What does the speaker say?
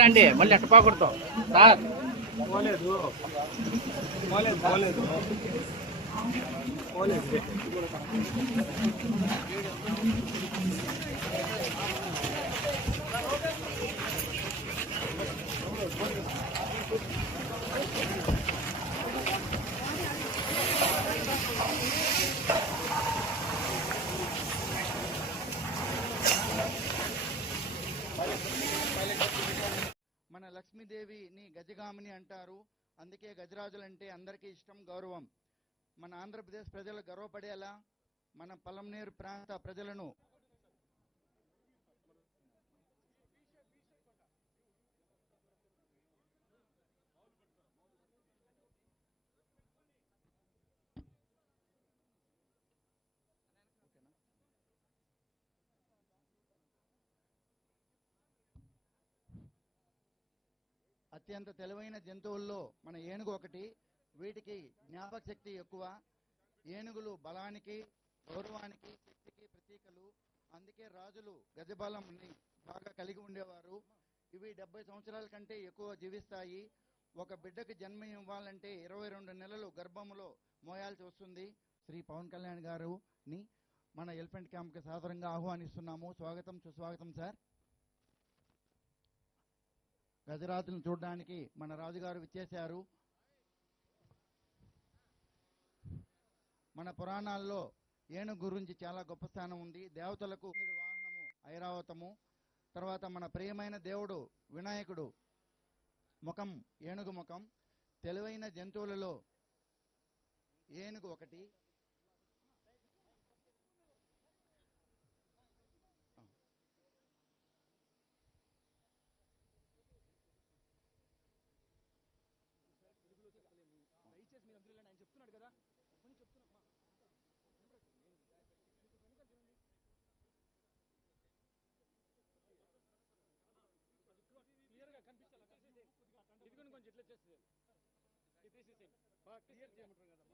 రండి మళ్ళీ ఎట్ట పోకూడదు సార్. మన లక్ష్మీదేవిని గజగామిని అంటారు. అందుకే గజరాజులంటే అందరికీ ఇష్టం, గౌరవం. మన ఆంధ్రప్రదేశ్ ప్రజలు గర్వపడేలా మన పలమనేరు ప్రాంత ప్రజలను అత్యంత తెలివైన జంతువుల్లో మన ఏనుగు ఒకటి. వీటికి జ్ఞాపక శక్తి ఎక్కువ. ఏనుగులు బలానికి, గౌరవానికి, శక్తికి ప్రతీకలు. అందుకే రాజులు గజబలంని బాగా కలిగి ఉండేవారు. ఇవి 70 సంవత్సరాల కంటే ఎక్కువ జీవిస్తాయి. ఒక బిడ్డకు జన్మ ఇవ్వాలంటే 22 నెలలు గర్భములో మోయాల్సి వస్తుంది. శ్రీ పవన్ కళ్యాణ్ గారుని మన ఎలిఫెంట్ క్యాంప్కి సాదరంగా ఆహ్వానిస్తున్నాము. స్వాగతం, సుస్వాగతం సార్. గజరాజులను చూడడానికి మన రాజుగారు విచ్చేశారు. మన పురాణాల్లో ఏనుగు గురించి చాలా గొప్ప స్థానం ఉంది. దేవతలకు వాహనము ఐరావతము. తర్వాత మన ప్రియమైన దేవుడు వినాయకుడు ముఖం ఏనుగు ముఖం. తెలివైన జంతువులలో ఏనుగు ఒకటి. కొంచెం ఇట్లా చేస్తుంది బాగా క్లియర్ చేయమంటారు కదా.